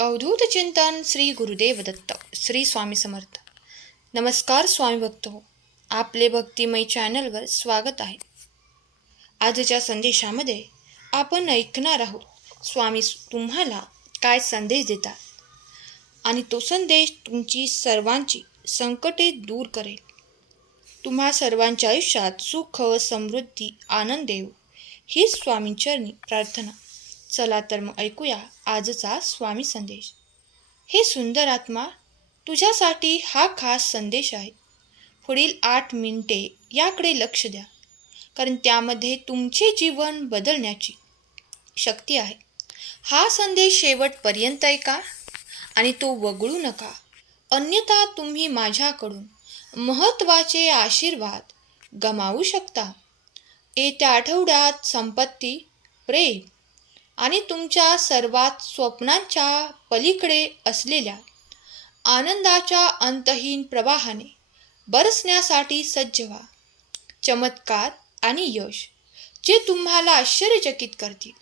अवधूत चिंतन श्री गुरुदेव दत्त श्री स्वामी समर्थ. नमस्कार स्वामी भक्त हो, आपले भक्तिमय चॅनलवर स्वागत आहे. आजच्या संदेशामध्ये आपण ऐकणार आहोत स्वामी तुम्हाला काय संदेश देतात आणि तो संदेश तुमची सर्वांची संकटे दूर करेल. तुम्हा सर्वांच्या आयुष्यात सुख, समृद्धी, आनंद देव ही स्वामींचरणी प्रार्थना. चला तर मग ऐकूया आजचा स्वामी संदेश. हे सुंदर आत्मा, तुझ्यासाठी हा खास संदेश आहे. पुढील 8 मिनिटे याकडे लक्ष द्या, कारण त्यामध्ये तुमचे जीवन बदलण्याची शक्ती आहे. हा संदेश शेवटपर्यंत ऐका आणि तो वगळू नका, अन्यथा तुम्ही माझ्याकडून महत्त्वाचे आशीर्वाद गमावू शकता. येत्या आठवड्यात संपत्ती, प्रेम आणि तुमच्या सर्वात स्वप्नांच्या पलीकडे असलेल्या आनंदाच्या अंतहीन प्रवाहाने बरसण्यासाठी सज्ज व्हा. चमत्कार आणि यश जे तुम्हाला आश्चर्यचकित करतील.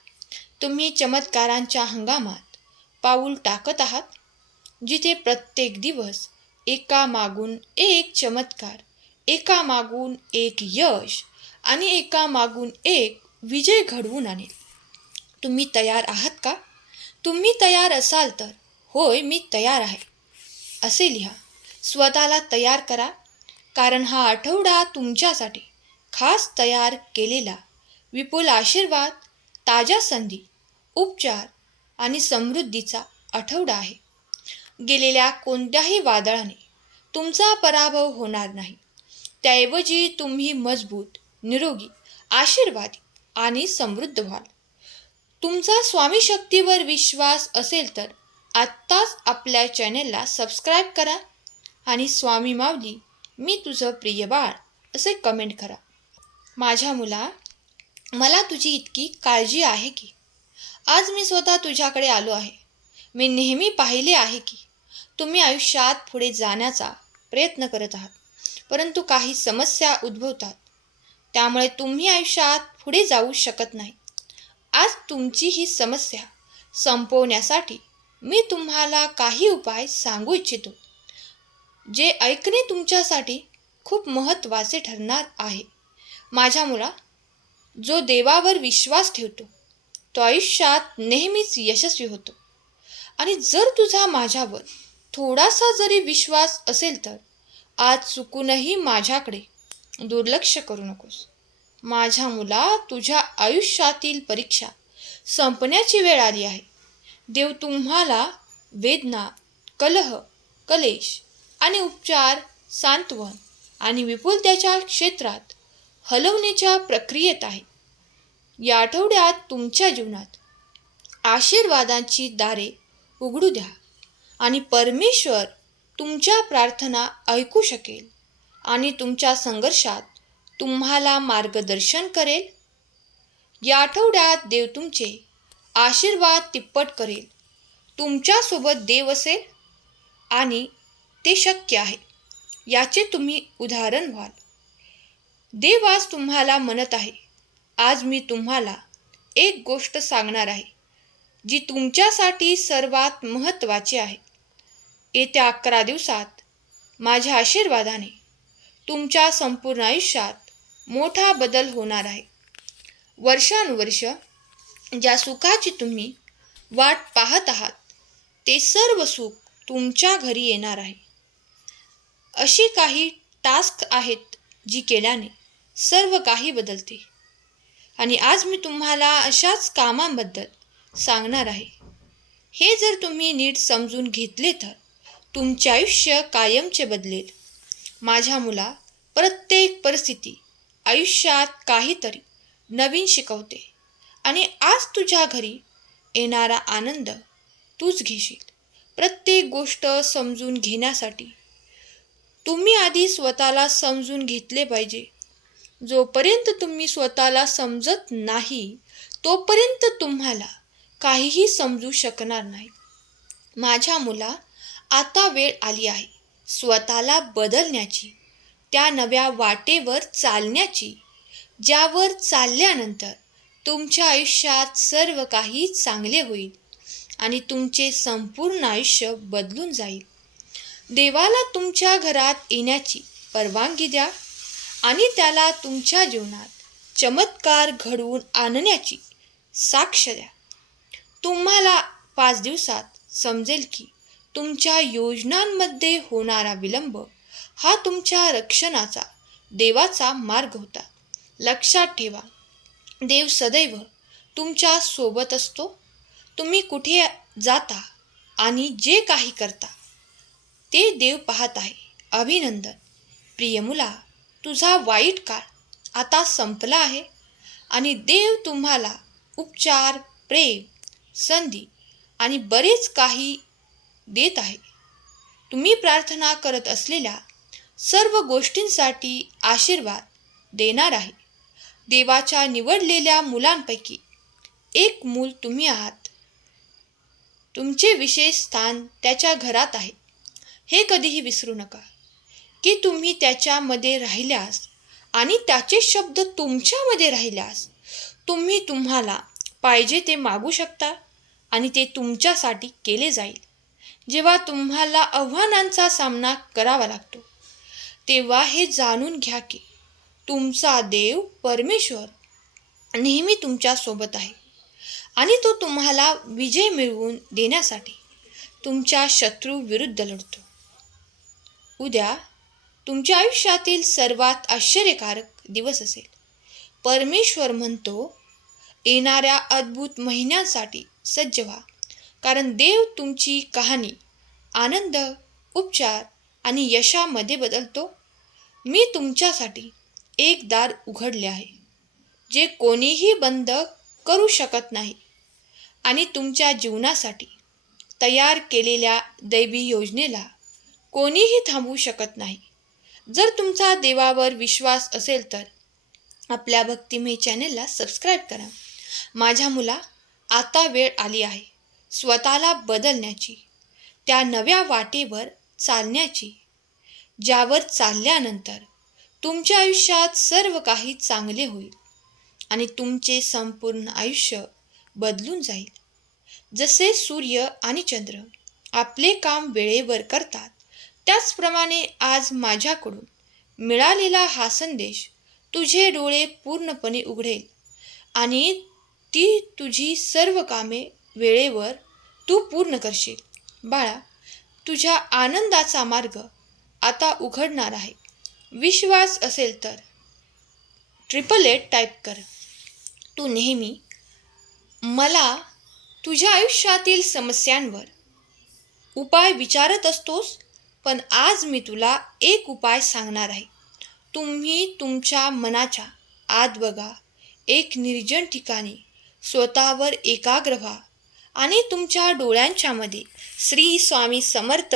तुम्ही चमत्कारांच्या हंगामात पाऊल टाकत आहात, जिथे प्रत्येक दिवस एकामागून एक चमत्कार, एकामागून एक यश आणि एकामागून एक विजय घडवून आणेल. तुम्ही तयार आहात का? तुम्ही तयार असाल तर होय, मी तयार आहे असे लिहा. स्वतःला तयार करा, कारण हा आठवडा तुमच्यासाठी खास तयार केलेला विपुल आशीर्वाद, ताज्या संधी, उपचार आणि समृद्धीचा आठवडा आहे. गेलेल्या कोणत्याही वादळाने तुमचा पराभव होणार नाही. त्याऐवजी तुम्ही मजबूत, निरोगी, आशीर्वादी आणि समृद्ध व्हाल. तुमचा स्वामी शक्तीवर विश्वास असेल तर आत्ताच आपल्या चॅनेलला सबस्क्राईब करा आणि स्वामी माऊली, मी तुझं प्रिय बाळ असे कमेंट करा. माझ्या मुला, मला तुझी इतकी काळजी आहे की आज मी स्वतः तुझ्याकडे आलो आहे. मी नेहमी पाहिले आहे की तुम्ही आयुष्यात पुढे जाण्याचा प्रयत्न करत आहात, परंतु काही समस्या उद्भवतात. त्यामुळे तुम्ही आयुष्यात पुढे जाऊ शकत नाही. आज तुमची ही समस्या संपवण्यासाठी मी तुम्हाला काही उपाय सांगू इच्छितो, जे ऐकणे तुमच्यासाठी खूप महत्त्वाचे ठरणार आहे. माझ्या मुला, जो देवावर विश्वास ठेवतो तो आयुष्यात नेहमीच यशस्वी होतो. आणि जर तुझा माझ्यावर थोडासा जरी विश्वास असेल तर आज चुकूनही माझ्याकडे दुर्लक्ष करू नकोस. माझ्या मुला, तुझ्या आयुष्यातील परीक्षा संपण्याची वेळ आली आहे. देव तुम्हाला वेदना, कलह, कलेश आणि उपचार, सांत्वन आणि विपुलतेच्या क्षेत्रात हलवण्याच्या प्रक्रियेत आहे. या आठवड्यात तुमच्या जीवनात आशीर्वादांची दारे उघडू द्या आणि परमेश्वर तुमच्या प्रार्थना ऐकू शकेल आणि तुमच्या संघर्षात तुम्हाला मार्गदर्शन करेल. या आठवड्यात देव तुमचे आशीर्वाद तिप्पट करेल. तुमच्यासोबत देव असेल आणि ते शक्य आहे याचे तुम्ही उदाहरण व्हाल. देव आज तुम्हाला म्हणत आहे, आज मी तुम्हाला एक गोष्ट सांगणार आहे जी तुमच्यासाठी सर्वात महत्त्वाची आहे. येत्या 11 दिवसात माझ्या आशीर्वादाने तुमच्या संपूर्ण आयुष्यात मोठा बदल होणार आहे. वर्षानुवर्ष ज्या सुखाची तुम्ही वाट पाहत आहात ते सर्व सुख तुमच्या घरी येणार आहे. अशी काही टास्क आहेत जी केल्याने सर्व काही बदलते आणि आज मी तुम्हाला अशाच कामांबद्दल सांगणार आहे. हे जर तुम्ही नीट समजून घेतले तर तुमचे आयुष्य कायमचे बदलेल. माझ्या मुला, प्रत्येक परिस्थिती आयुष्यात काहीतरी नवीन शिकवते आणि आज तुझ्या घरी येणारा आनंद तूच घेशील. प्रत्येक गोष्ट समजून घेण्यासाठी तुम्ही आधी स्वतःला समजून घेतले पाहिजे. जोपर्यंत तुम्ही स्वतःला समजत नाही तोपर्यंत तुम्हाला काहीही समजू शकणार नाही. माझ्या मुला, आता वेळ आली आहे स्वतःला बदलण्याची, त्या नव्या वाटेवर चालण्याची, ज्यावर चालल्यानंतर तुमच्या आयुष्यात सर्व काही चांगले होईल आणि तुमचे संपूर्ण आयुष्य बदलून जाईल. देवाला तुमच्या घरात येण्याची परवानगी द्या आणि त्याला तुमच्या जीवनात चमत्कार घडवून आणण्याची साक्ष द्या. तुम्हाला 5 दिवसात समजेल की तुमच्या योजनांमध्ये होणारा विलंब हा तुमच्या रक्षणाचा देवाचा मार्ग होता. लक्षात ठेवा, देव सदैव तुमच्या सोबत असतो. तुम्ही कुठे जाता आणि जे काही करता ते देव पाहत आहे. अभिनंदन प्रिय मुला, तुझा वाईट काळ आता संपला आहे आणि देव तुम्हाला उपचार, प्रेम, संधी आणि बरेच काही देत आहे. तुम्ही प्रार्थना करत असलेल्या सर्व गोष्टींसाठी आशीर्वाद देणार आहे. देवाच्या निवडलेल्या मुलांपैकी एक मूल तुम्ही आहात. तुमचे विशेष स्थान त्याच्या घरात आहे. हे कधीही विसरू नका की तुम्ही त्याच्यामध्ये राहिल्यास आणि त्याचे शब्द तुमच्यामध्ये राहिल्यास तुम्ही तुम्हाला पाहिजे ते मागू शकता आणि ते तुमच्यासाठी केले जाईल. जेव्हा तुम्हाला आव्हानांचा सामना करावा लागतो तेव्हा हे जाणून घ्या की तुमचा देव परमेश्वर नेहमी तुमच्या सोबत आहे आणि तो तुम्हाला विजय मिळवून देण्यासाठी तुमच्या शत्रू विरुद्ध लढतो. उद्या तुमच्या आयुष्यातील सर्वात आश्चर्यकारक दिवस असेल. परमेश्वर म्हणतो, येणाऱ्या अद्भुत महिन्यांसाठी सज्ज व्हा, कारण देव तुमची कहाणी आनंद, उपचार आणि यशामध्ये बदलतो. मी तुमच्यासाठी एक दार उघडले आहे जे कोणीही बंद करू शकत नाही आणि तुमच्या जीवनासाठी तयार केलेल्या दैवी योजनेला कोणीही थांबवू शकत नाही. जर तुमचा देवावर विश्वास असेल तर आपल्या भक्तिमय चॅनेलला सबस्क्राईब करा. माझ्या मुला, आता वेळ आली आहे स्वतःला बदलण्याची, त्या नव्या वाटेवर चालण्याची ज्यावर चालल्यानंतर तुमच्या आयुष्यात सर्व काही चांगले होईल आणि तुमचे संपूर्ण आयुष्य बदलून जाईल. जसे सूर्य आणि चंद्र आपले काम वेळेवर करतात, त्याचप्रमाणे आज माझ्याकडून मिळालेला हा संदेश तुझे डोळे पूर्णपणे उघडेल आणि ती तुझी सर्व कामे वेळेवर तू पूर्ण करशील. बाळा, तुझ्या आनंदाचा मार्ग आता उघडणार आहे. विश्वास असेल तर 888 टाईप कर. तू नेहमी मला तुझ्या आयुष्यातील समस्यांवर उपाय विचारत असतोस, पण आज मी तुला एक उपाय सांगणार आहे. तुम्ही तुमच्या मनाच्या आत बघा, एक निर्जन ठिकाणी स्वतःवर एकाग्र व्हा आणि तुमच्या डोळ्यांच्या मध्ये श्री स्वामी समर्थ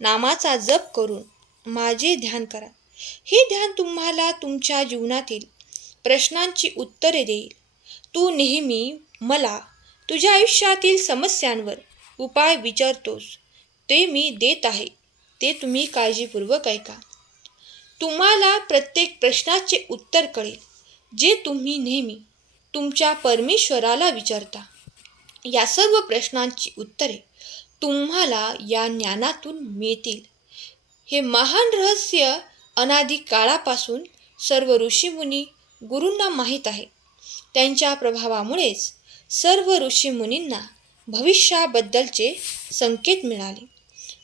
नामाचा जप करून माझे ध्यान करा. हे ध्यान तुम्हाला तुमच्या जीवनातील प्रश्नांची उत्तरे देईल. तू नेहमी मला तुझ्या आयुष्यातील समस्यांवर उपाय विचारतोस, ते मी देत आहे. ते तुम्ही काळजीपूर्वक ऐका. तुम्हाला प्रत्येक प्रश्नाचे उत्तर कळेल जे तुम्ही नेहमी तुमच्या परमेश्वराला विचारता. या सर्व प्रश्नांची उत्तरे तुम्हाला या ज्ञानातून मिळतील. हे महान रहस्य अनादी काळापासून सर्व ऋषीमुनी गुरूंना माहीत आहे. त्यांच्या प्रभावामुळेच सर्व ऋषीमुनींना भविष्याबद्दलचे संकेत मिळाले.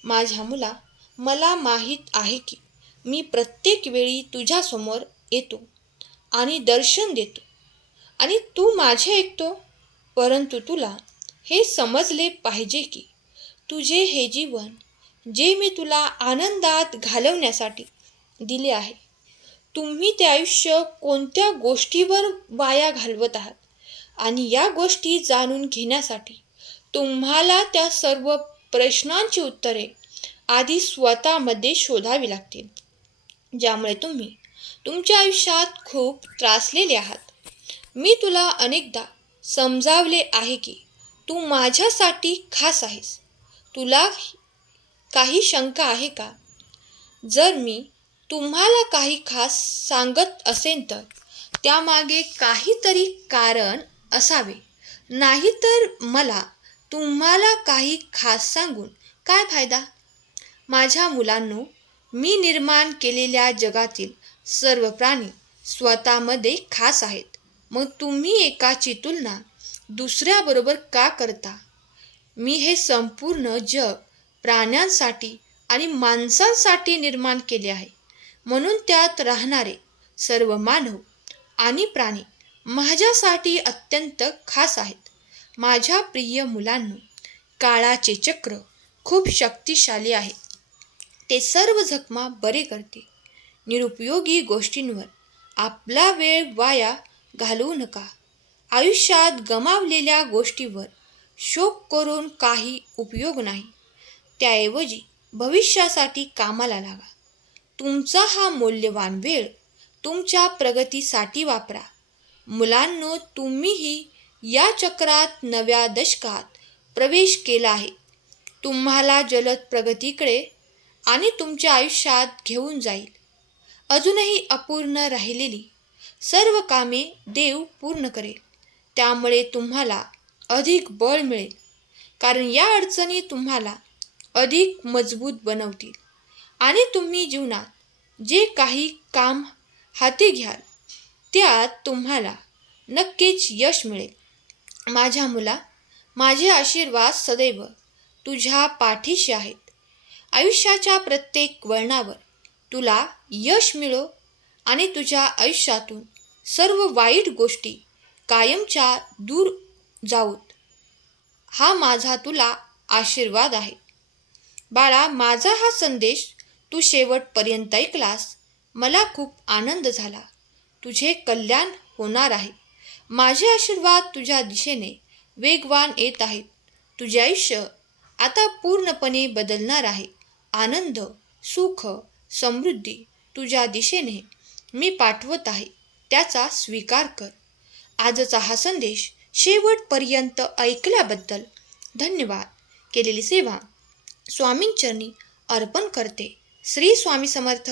माझ्या मुला, मला माहीत आहे की मी प्रत्येक वेळी तुझ्यासमोर येतो आणि दर्शन देतो आणि तू माझे ऐकतो, परंतु तुला हे समजले पाहिजे की तुझे हे जीवन जे मी तुला आनंदात घालवण्यासाठी दिले आहे, तुम्ही ते आयुष्य कोणत्या गोष्टीवर वाया घालवत आहात आणि या गोष्टी जाणून घेण्यासाठी तुम्हाला त्या सर्व प्रश्नांची उत्तरे आधी स्वतःमध्ये शोधावी लागतील, ज्यामुळे तुम्ही तुमच्या आयुष्यात खूप त्रासलेले आहात. मी तुला अनेकदा समजावले आहे की तू माझ्यासाठी खास आहेस. तुला काही शंका आहे का? जर मी तुम्हाला काही खास सांगत असेन तर त्यामागे काहीतरी कारण असावे, नाहीतर मला तुम्हाला काही खास सांगून काय फायदा? माझ्या मुलांनो, मी निर्माण केलेल्या जगातील सर्व प्राणी स्वतःमध्ये खास आहेत. मग तुम्ही एकाची तुलना दुसऱ्याबरोबर का करता? मी हे संपूर्ण जग प्राण्यांसाठी आणि माणसांसाठी निर्माण केले आहे. म्हणून त्यात राहणारे सर्व मानव आणि प्राणी माझ्यासाठी अत्यंत खास आहेत. माझ्या प्रिय मुलांनो, काळाचे चक्र खूप शक्तिशाली आहे. ते सर्व जखमा बरे करते. निरुपयोगी गोष्टींवर आपला वेळ वाया घालवू नका. आयुष्यात गमावलेल्या गोष्टीवर शोक करून काही उपयोग नाही. त्याऐवजी भविष्यासाठी कामाला लागा. तुमचा हा मौल्यवान वेळ तुमच्या प्रगतीसाठी वापरा. मुलांनो, तुम्हीही या चक्रात नव्या दशकात प्रवेश केला आहे. तुम्हाला जलद प्रगतीकडे आणि तुमच्या आयुष्यात घेऊन जाईल. अजूनही अपूर्ण राहिलेली सर्व कामे देव पूर्ण करेल. त्यामुळे तुम्हाला अधिक बळ मिळेल, कारण या अडचणी तुम्हाला अधिक मजबूत बनवतील आणि तुम्ही जीवनात जे काही काम हाती घ्याल त्यात तुम्हाला नक्कीच यश मिळेल. माझ्या मुला, माझे आशीर्वाद सदैव तुझ्या पाठीशी आहेत. आयुष्याच्या प्रत्येक वळणावर तुला यश मिळो आणि तुझ्या आयुष्यातून सर्व वाईट गोष्टी कायमच्या दूर जाऊत, हा माझा तुला आशीर्वाद आहे. बाळा, माझा हा संदेश तू शेवटपर्यंत ऐकलास, मला खूप आनंद झाला. तुझे कल्याण होणार आहे. माझे आशीर्वाद तुझ्या दिशेने वेगवान येत आहेत. तुझे आयुष्य आता पूर्णपणे बदलणार आहे. आनंद, सुख, समृद्धी तुझ्या दिशेने मी पाठवत आहे, त्याचा स्वीकार कर. आजचा हा संदेश शेवटपर्यंत ऐकल्याबद्दल धन्यवाद. केलेली सेवा स्वामींचरणी अर्पण करते. श्री स्वामी समर्थ.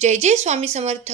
जय जय स्वामी समर्थ.